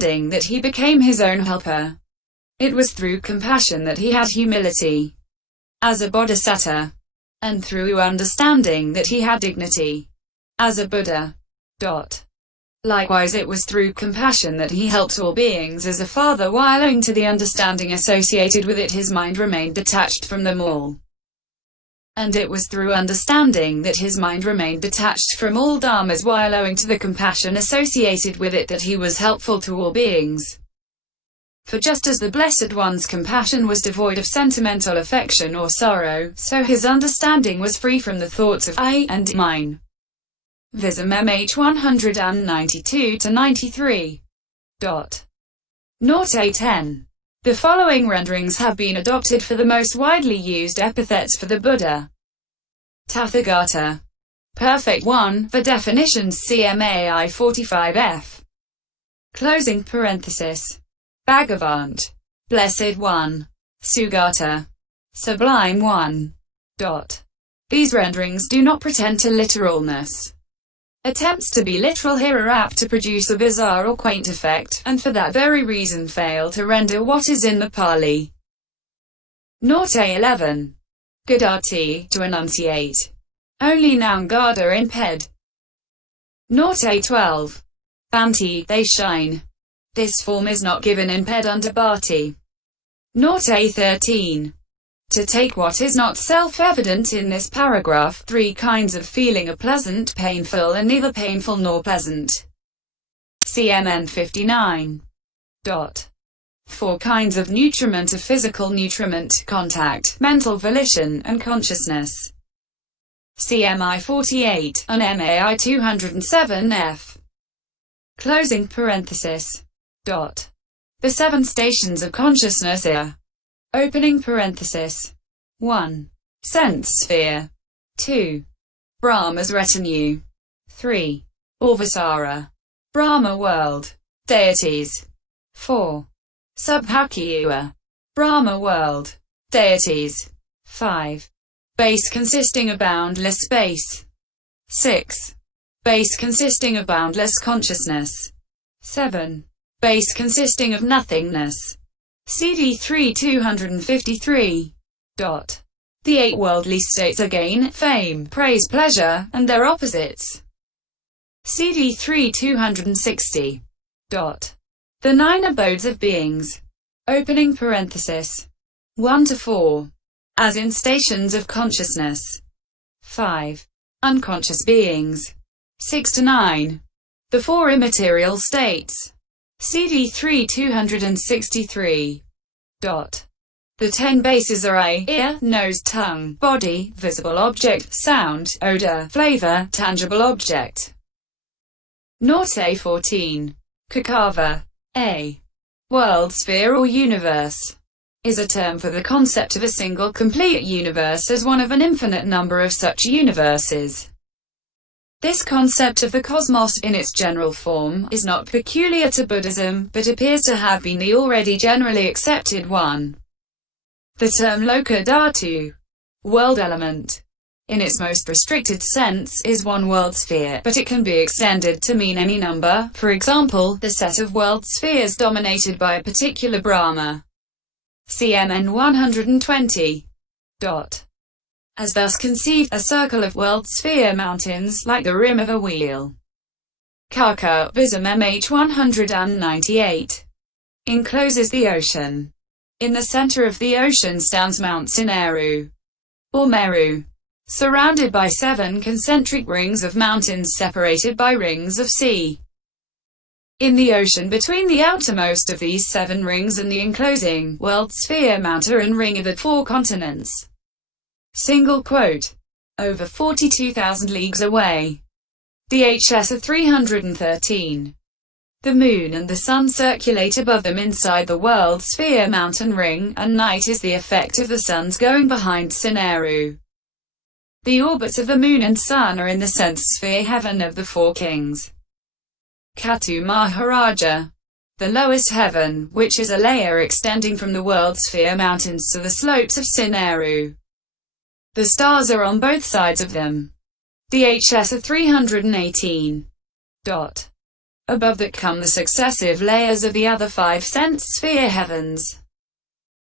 that he became his own helper. It was through compassion that he had humility as a bodhisattva, and through understanding that he had dignity as a Buddha. Likewise, it was through compassion that he helped all beings as a father, while owing to the understanding associated with it, his mind remained detached from them all. And it was through understanding that his mind remained detached from all dharmas, while owing to the compassion associated with it, that he was helpful to all beings. For just as the Blessed One's compassion was devoid of sentimental affection or sorrow, so his understanding was free from the thoughts of I and mine. Vism-mhþ 192-93. Naught A10. The following renderings have been adopted for the most widely used epithets for the Buddha. Tathagata. Perfect 1, for definitions CMAI 45F. Closing parenthesis. Bhagavant. Blessed One. Sugata. Sublime One. These renderings do not pretend to literalness. Attempts to be literal here are apt to produce a bizarre or quaint effect, and for that very reason fail to render what is in the Pali. Naught A11. Gadati, to enunciate. Only noun gada in ped. Naught A12. Banti, they shine. This form is not given in ped under bhati. Naught A13. To take what is not self-evident in this paragraph, 3 kinds of feeling are pleasant, painful, and neither painful nor pleasant. CMN 59. 4 kinds of nutriment are physical nutriment, contact, mental volition, and consciousness. CMI 48, and MAI 207F. Closing parenthesis. The 7 stations of consciousness are: opening parenthesis. 1. Sense sphere. 2. Brahma's retinue. 3. Orvasara. Brahma world. Deities. 4. Subhakyua. Brahma world. Deities. 5. Base consisting of boundless space. 6. Base consisting of boundless consciousness. 7. Base consisting of nothingness. CD 3 253. The 8 worldly states are gain, fame, praise, pleasure, and their opposites. CD 3 260. The 9 abodes of beings. Opening parenthesis. 1 to 4. As in stations of consciousness. 5. Unconscious beings. 6 to 9. The 4 immaterial states. CD 3 263. The 10 bases are eye, ear, nose, tongue, body, visible object, sound, odor, flavor, tangible object. Naught A14. Kakava. A. World, sphere or universe is a term for the concept of a single complete universe as one of an infinite number of such universes. This concept of the cosmos, in its general form, is not peculiar to Buddhism, but appears to have been the already generally accepted one. The term loka dhatu, world element, in its most restricted sense, is one world sphere, but it can be extended to mean any number, for example, the set of world spheres dominated by a particular Brahma. CMN 120. As thus conceived, a circle of world sphere mountains, like the rim of a wheel. Kaka, Vism-mhþ 198. Encloses the ocean. In the center of the ocean stands Mount Sineru, or Meru, surrounded by 7 concentric rings of mountains separated by rings of sea. In the ocean between the outermost of these 7 rings and the enclosing world sphere mountain and ring are the 4 continents. Single quote. Over 42,000 leagues away. Dhs-a 313. The moon and the sun circulate above them inside the world sphere mountain ring, and night is the effect of the sun's going behind Sineru. The orbits of the moon and sun are in the sense sphere heaven of the 4 kings. Katu Maharaja. The lowest heaven, which is a layer extending from the world sphere mountains to the slopes of Sineru. The stars are on both sides of them. Dhs-a 318. Above that come the successive layers of the other 5 sense-sphere heavens.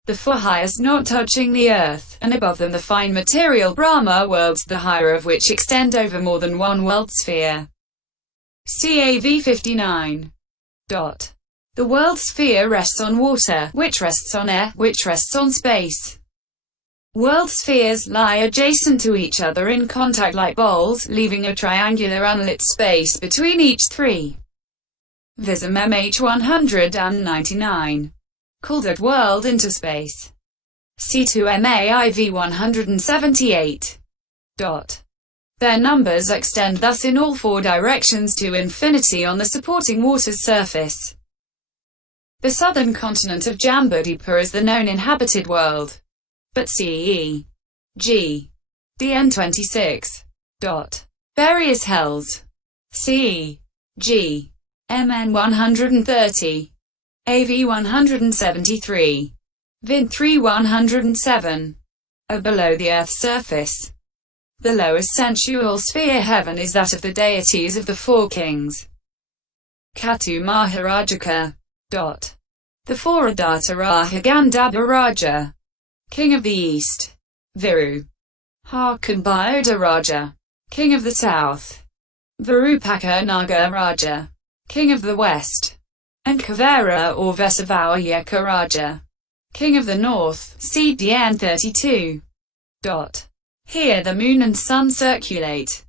The 4 highest not touching the earth, and above them the fine material Brahma worlds, the higher of which extend over more than one world sphere. CAV 59. The world sphere rests on water, which rests on air, which rests on space. World spheres lie adjacent to each other in contact like bowls, leaving a triangular unlit space between each 3. Vism-mhþ 199. Called at world interspace. C2MAIV 178. Their numbers extend thus in all 4 directions to infinity on the supporting water's surface. The southern continent of Jambudvipa is the known inhabited world. But CE. G. DN 26. Various hells. CE. G. MN 130. AV 173. Vin 3 107. Are below the Earth's surface. The lowest sensual sphere heaven is that of the deities of the 4 kings. Katu Maharaja. The 4 Adatta Raja Gandhabha Raja, King of the East. Viru. Harkanbioda Raja, King of the South. Virupaka Naga Raja, King of the West. And Kavera or Vesavayaka Raja, King of the North. CDN 32. Here the moon and sun circulate.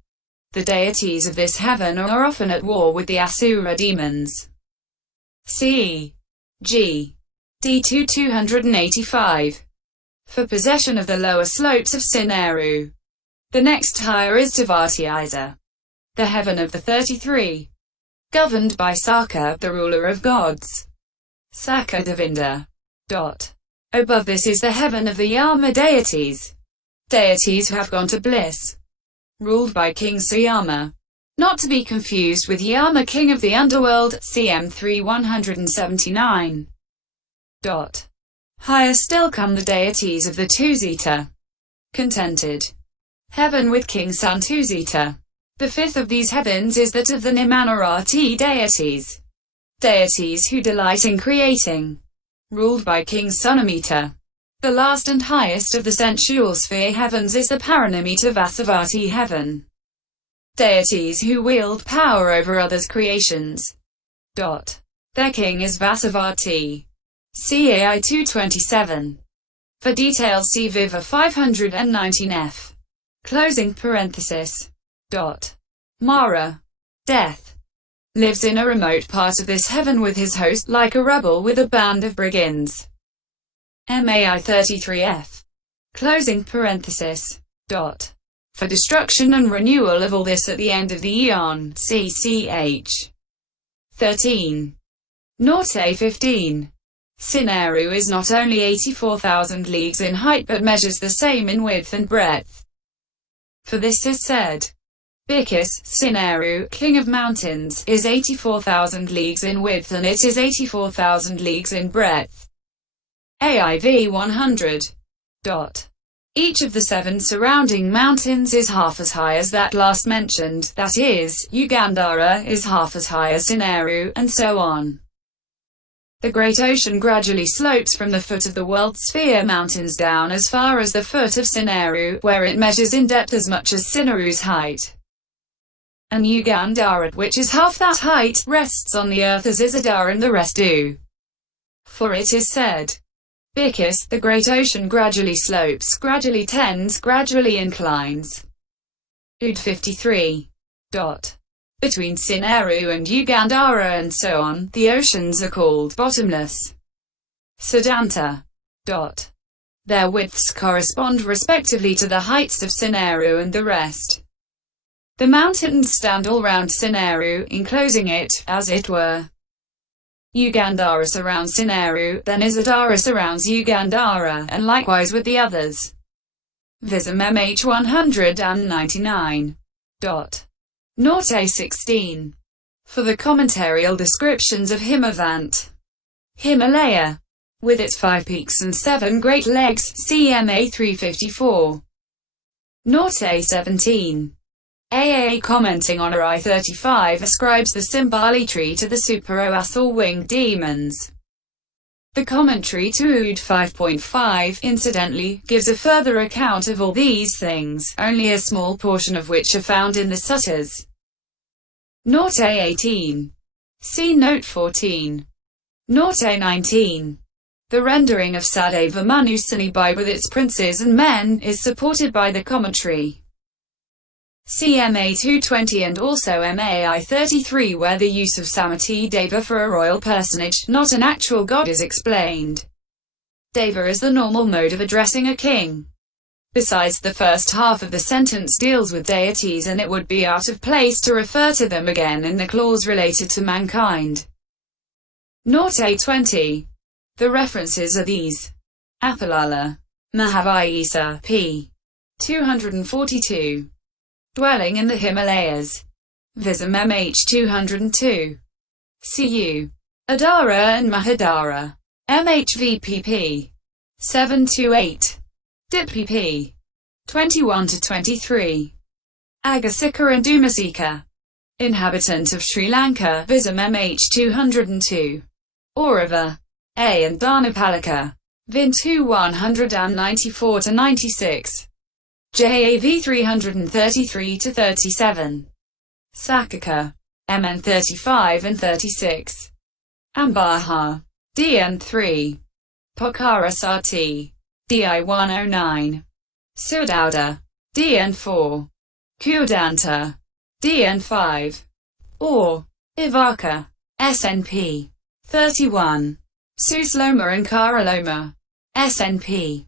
The deities of this heaven are often at war with the Asura demons. C. G. D2 285. For possession of the lower slopes of Sineru. The next higher is Mahavaísa, the heaven of the 33. Governed by Sakka, the ruler of gods. Sakka Devinda. Above this is the heaven of the Yama deities. Deities who have gone to bliss. Ruled by King Sooyama. Not to be confused with Yama, king of the underworld, CM 3 179. Higher still come the deities of the Tusita. Contented heaven with King Santusita. The 5th of these heavens is that of the Nimanarati deities. Deities who delight in creating. Ruled by King Sunamita. The last and highest of the sensual sphere heavens is the Paranamita Vasavati heaven. Deities who wield power over others' creations. Their king is Vasavati. CAI 227. For details see Viva 519F. Closing parenthesis. Mara. Death. Lives in a remote part of this heaven with his host, like a rebel with a band of brigands. MAI 33F. Closing parenthesis. For destruction and renewal of all this at the end of the eon, CCH. 13. Norte 15. Sineru is not only 84,000 leagues in height but measures the same in width and breadth. For this is said. Bicus, Sineru, king of mountains, is 84,000 leagues in width and it is 84,000 leagues in breadth. AIV 100. Each of the 7 surrounding mountains is half as high as that last mentioned, that is, Ugandhara is half as high as Sineru, and so on. The great ocean gradually slopes from the foot of the world sphere mountains down as far as the foot of Sineru, where it measures in depth as much as Sineru's height. And Ugandhara, which is half that height, rests on the earth as Isidar and the rest do. For it is said, Bicus, the great ocean gradually slopes, gradually tends, gradually inclines. Ud 53. Between Sineru and Ugandhara and so on, the oceans are called bottomless. Sooadanta. Their widths correspond respectively to the heights of Sineru and the rest. The mountains stand all round Sineru, enclosing it, as it were. Ugandhara surrounds Sineru, then Isidara surrounds Ugandhara, and likewise with the others. Vism-mhþ 199. Norte 16. For the commentarial descriptions of Himalayas. Himalaya. With its 5 peaks and 7 great legs, CMA 354. Norte 17. AA commenting on RI 35 ascribes the symbolatry to the Super-Oas or winged demons. The commentary to Ood 5.5, incidentally, gives a further account of all these things, only a small portion of which are found in the suttas. Note A18. See Note 14. Note A19. The rendering of Sadeva Manusani by with its princes and men is supported by the commentary. See MA 220 and also MAI 33 where the use of Samati Deva for a royal personage, not an actual god, is explained. Deva is the normal mode of addressing a king. Besides, the first half of the sentence deals with deities and it would be out of place to refer to them again in the clause related to mankind. Note A20. The references are these. Apalala. Mahavaísa, p. 242. Dwelling in the Himalayas. Vism-mhþ 202. Cu. Odara and Mahodara. MHVPP. 728. DIPPP. 21-23. Aggisikha and Dhúmasikha. Inhabitant of Sri Lanka, Vism-mhþ 202. Árava. A and Dhanapalaka. Vin 2 194-96. JAV 333-37. Saccaka. MN 35 and 36. Ambaþþha. DN 3. Pokkharasati. DI 109. Sooadaoda. DN 4. Kúþadanta. DN 5. Or. Avaka. SNP. 31. Súciloma and Kharaloma. SNP.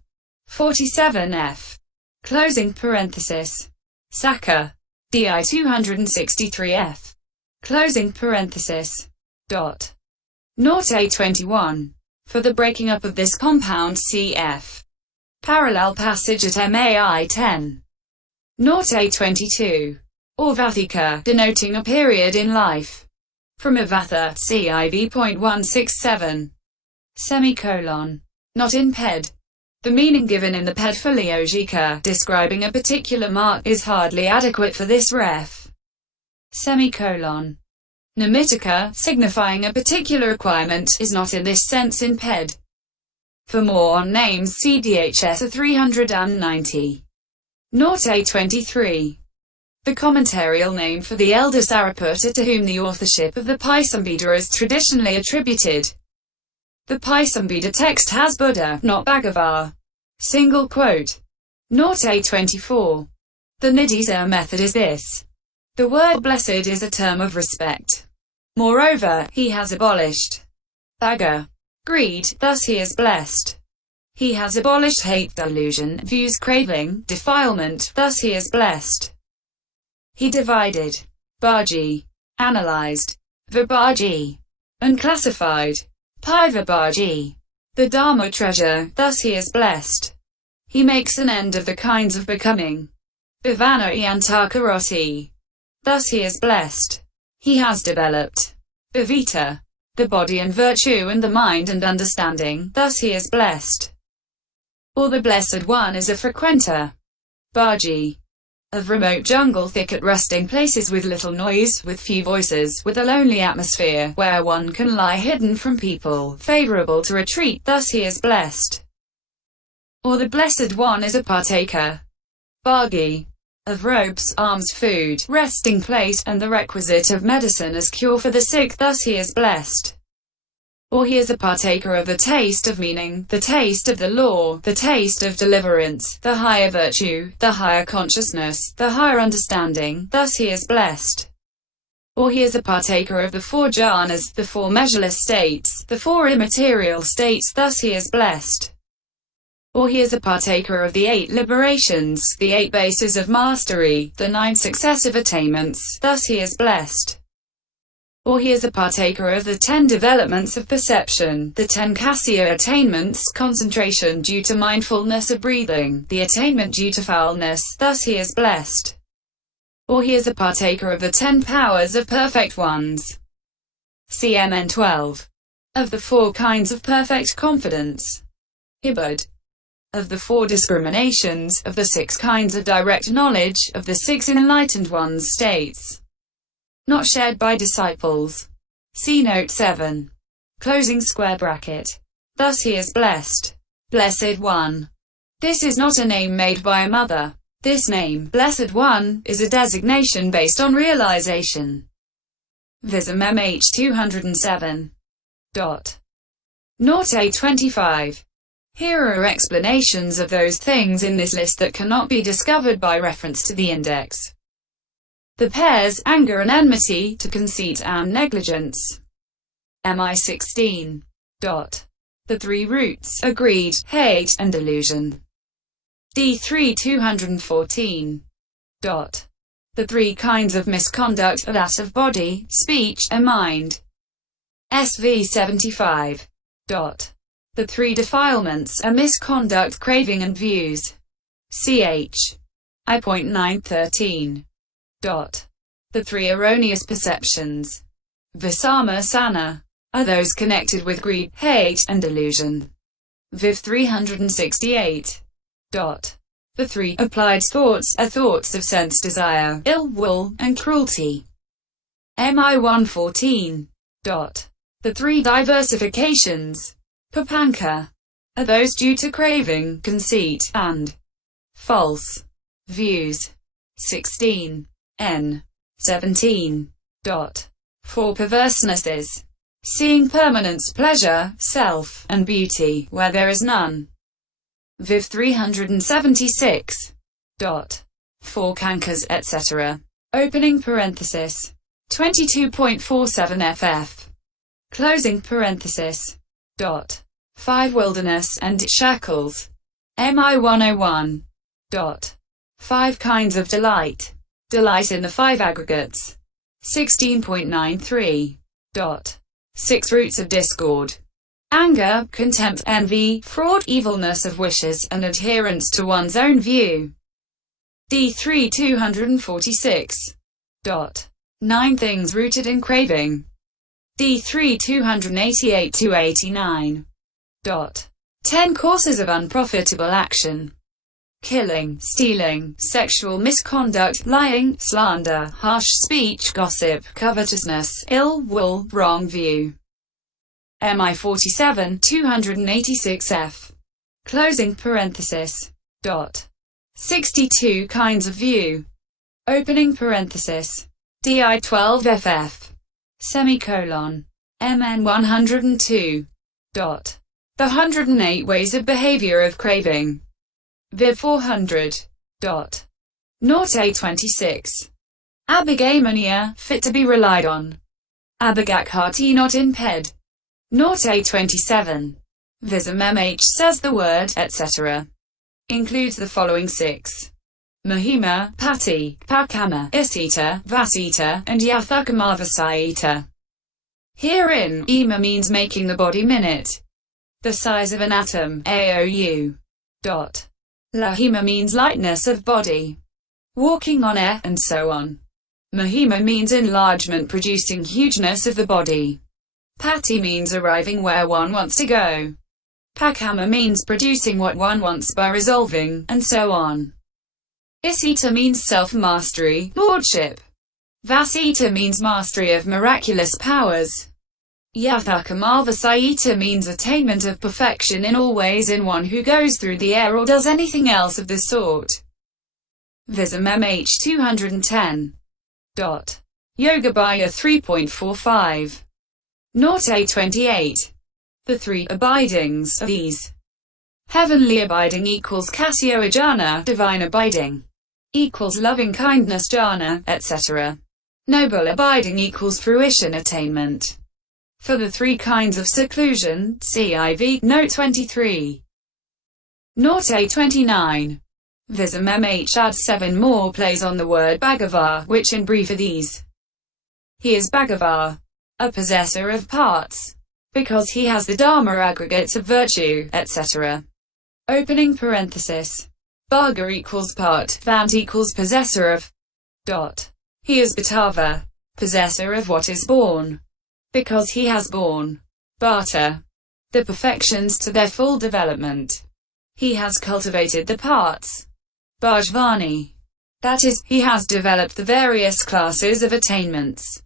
47F. Closing parenthesis. Sakka. DI 263F. Closing parenthesis. Dot. Note A21. For the breaking up of this compound cf. Parallel passage at MAI 10. Note A22. Ávatthika, denoting a period in life. From avattha, CIV.167. Semicolon. Not in ped. The meaning given in the ped for liògika, describing a particular mark, is hardly adequate for this ref. Semicolon. Nemittika, signifying a particular acquirement, is not in this sense in ped. For more on names see Dhs-a 390. Note A23. The commentarial name for the elder Sariputta to whom the authorship of the Vism-mhþ is traditionally attributed. The Vism-mhþ text has Buddha, not Bhagava. Single quote. Note A24. The Dhs-a method is this. The word blessed is a term of respect. Moreover, he has abolished Agga, greed, thus he is blessed. He has abolished hate, delusion, views, craving, defilement, thus he is blessed. He divided Bhaji, analyzed Vibhaji, and classified Vibhaji, the Dharma treasure, thus he is blessed. He makes an end of the kinds of becoming Bhavana Yantakaroti, thus he is blessed. He has developed Bhavita, the body and virtue and the mind and understanding, thus he is blessed. Or the Blessed One is a frequenter Bhaji, of remote jungle thicket resting places with little noise, with few voices, with a lonely atmosphere, where one can lie hidden from people, favorable to retreat, thus he is blessed. Or the Blessed One is a partaker Bhagi, of robes, arms, food, resting place, and the requisite of medicine as cure for the sick, thus he is blessed. Or he is a partaker of the taste of meaning, the taste of the law, the taste of deliverance, the higher virtue, the higher consciousness, the higher understanding, thus he is blessed. Or he is a partaker of the four jhanas, the four measureless states, the four immaterial states, thus he is blessed. Or he is a partaker of the 8 liberations, the 8 bases of mastery, the 9 successive attainments, thus he is blessed. Or he is a partaker of the 10 developments of perception, the 10 Kasya attainments, concentration due to mindfulness of breathing, the attainment due to foulness, thus he is blessed. Or he is a partaker of the 10 powers of perfect ones. CMN 12. Of the 4 kinds of perfect confidence. Ibad. of the 4 discriminations, of the 6 kinds of direct knowledge, of the 6 enlightened ones states, not shared by disciples. See note 7. Closing square bracket. Thus he is blessed. Blessed One. This is not a name made by a mother. This name, Blessed One, is a designation based on realization. Vism-mhþ 207. 0a25. Here are explanations of those things in this list that cannot be discovered by reference to the index. The pairs, anger and enmity, to conceit and negligence. Mi16. The 3 roots, are greed, hate, and delusion. D3 214. The 3 kinds of misconduct are that of body, speech, and mind. SV 75. The 3 defilements are misconduct, craving and views. Ch. I.913. The 3 erroneous perceptions. Visama-sana, are those connected with greed, hate, and delusion. Viv 368. The 3 applied thoughts are thoughts of sense desire, ill will, and cruelty. Mi 114. The 3 diversifications, papanka, are those due to craving, conceit, and false views. 16. N. 17. 4 perversenesses. Seeing permanence, pleasure, self, and beauty, where there is none. Viv 376. 4 cankas, etc. Opening parenthesis. 22.47 ff. Closing parenthesis. 5 wilderness and shackles. Mi 101. 5 kinds of delight. Delight in the 5 aggregates. 16.93. 6 roots of discord. Anger, contempt, envy, fraud, evilness of wishes, and adherence to one's own view. D3 246. 9 things rooted in craving. D3 288-89. 10 courses of unprofitable action. Killing, stealing, sexual misconduct, lying, slander, harsh speech, gossip, covetousness, ill will, wrong view. Mi 47, 286 f. Closing parenthesis. 62 kinds of view. Opening parenthesis. Di 12 ff. Semicolon. Mn 102. The 108 ways of behavior of craving. Viv 400. 0a26. Abhigamania, fit to be relied on. Abhigakhati, not imped. 0a27. Vism-mhþ says the word, etc. Includes the following 6. Mahima, Pati, Pakama, Isita, Vasita, and Yathukamavathaita. Herein, Ema means making the body minute. The size of an atom, AOU. Lahima means lightness of body. Walking on air, and so on. Mahima means enlargement producing hugeness of the body. Pati means arriving where one wants to go. Pakama means producing what one wants by resolving, and so on. Isita means self-mastery, lordship. Vasita means mastery of miraculous powers. Yathukamavathaita means attainment of perfection in all ways in one who goes through the air or does anything else of the sort. Vism-mhþ 210. Yoga-bhaya 3.45. 0a28. The 3 abidings are these. Heavenly abiding equals kasyo jhana, divine abiding equals loving kindness jhana, etc. Noble abiding equals fruition attainment. For the 3 kinds of seclusion, CIV, note 23. 0a29. Vism-mhþ adds 7 more plays on the word Bhagava, which in brief are these. He is Bhagava, a possessor of parts, because he has the Dharma aggregates of virtue, etc. Opening parenthesis. Bhaga equals part, Vant equals possessor of. He is Bhatava, possessor of what is born, because he has born. Bhata, the perfections to their full development. He has cultivated the parts. Bhajvani. That is, he has developed the various classes of attainments.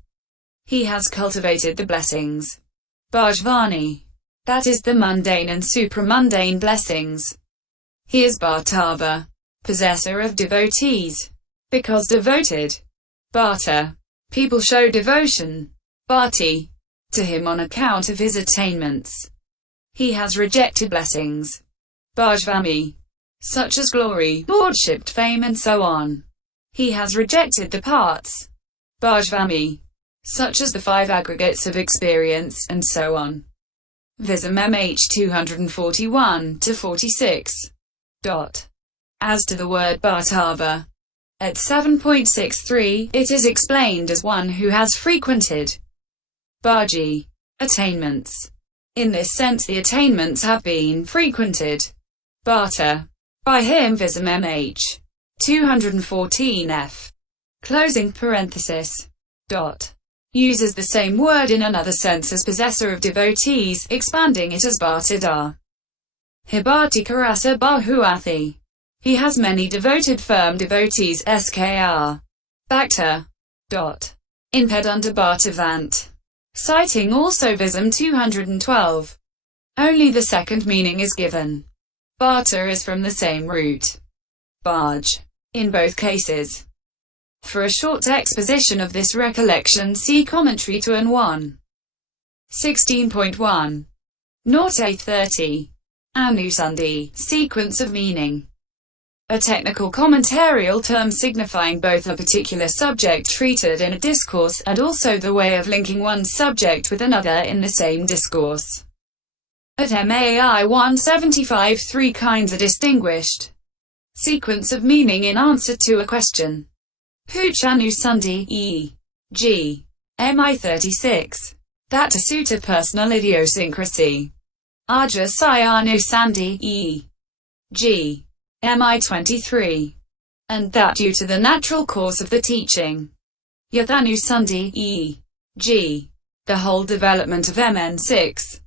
He has cultivated the blessings. Bhajvani. That is, the mundane and supramundane blessings. He is Bhartava, possessor of devotees. Because devoted. Bharta. People show devotion. Bharti. To him on account of his attainments. He has rejected blessings. Bhajvami. Such as glory, lordship, fame and so on. He has rejected the parts. Bhajvami. Such as the 5 aggregates of experience, and so on. Vism-mhþ 241-46. As to the word Bhartava, at 7.63, it is explained as one who has frequented Bhaji, attainments. In this sense the attainments have been frequented. Bharta. By him Vism-mhþ 214f. Closing parenthesis. Uses the same word in another sense as possessor of devotees, expanding it as Bhartada. Hibatika rasa bahuathi. He has many devoted firm devotees skr. Bhakta. Imped under Bhartavant. Citing also Vism 212. Only the second meaning is given. Bharta is from the same root. Bhaj. In both cases. For a short exposition of this recollection see commentary to An 1. 16.1. Norte 30. Anusandhi, sequence of meaning. A technical commentarial term signifying both a particular subject treated in a discourse, and also the way of linking one subject with another in the same discourse. At MAI 175 3 kinds are distinguished. Sequence of meaning in answer to a question. Puchanusandhi, e.g. MI 36. That to suit a personal idiosyncrasy. Aggisikha, e.g. MI 23. And that due to the natural course of the teaching. Yathanusandhi, e.g. the whole development of MN 6.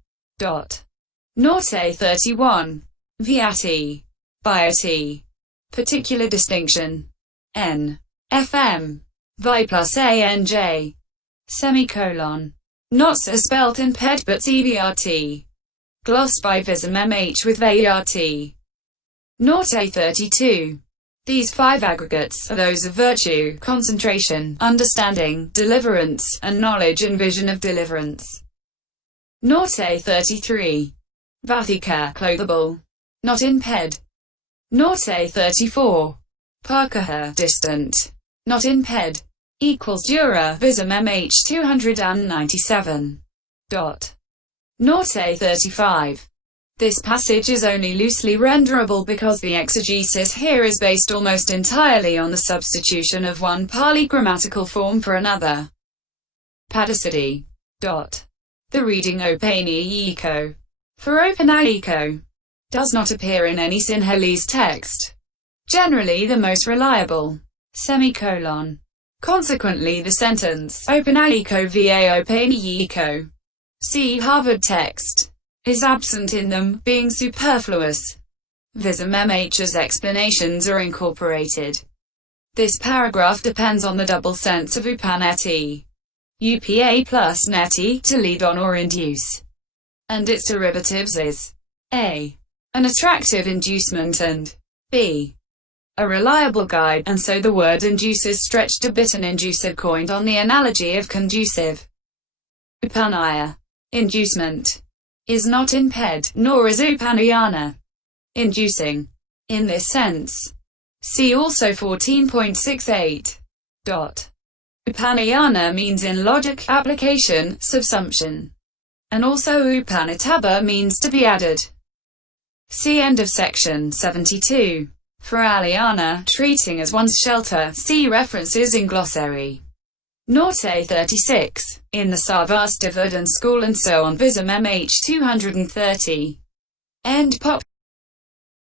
Norte 31. Vyati. Biati. Particular distinction. N. FM. Vi plus ANJ. Semicolon. Not so spelt in PED but CBRT. Glossed by Vism-mhþ with VRT. Norte 32. These 5 aggregates are those of virtue, concentration, understanding, deliverance, and knowledge and vision of deliverance. Norte 33. Avattthika, clothable. Not in PED. Norte 34. Pakkaha, distant. Not in PED. Equals Dura, Vism-mhþ 297. Norte 35. This passage is only loosely renderable because the exegesis here is based almost entirely on the substitution of one Pali grammatical form for another. Padasati. The reading Opanayiko. For Opanayiko. Does not appear in any Sinhalese text. Generally the most reliable. Semicolon. Consequently the sentence, Opanayiko va Opanayiko. See Harvard text. Is absent in them, being superfluous. Vism-mh's explanations are incorporated. This paragraph depends on the double sense of upaneti. Upa plus neti, to lead on or induce. And its derivatives is a. An attractive inducement and b. A reliable guide, and so the word induce is stretched a bit and inducive coined on the analogy of conducive. Upanaya. Inducement. Is not in PED, nor is upanayana. Inducing. In this sense. See also 14.68. Upanayana means in logic, application, subsumption. And also upanataba means to be added. See end of section 72. For alayana, treating as one's shelter, see references in glossary. Norte 36, in the Sarvastivardhan school and so on Vism-mhþ 230. End pop.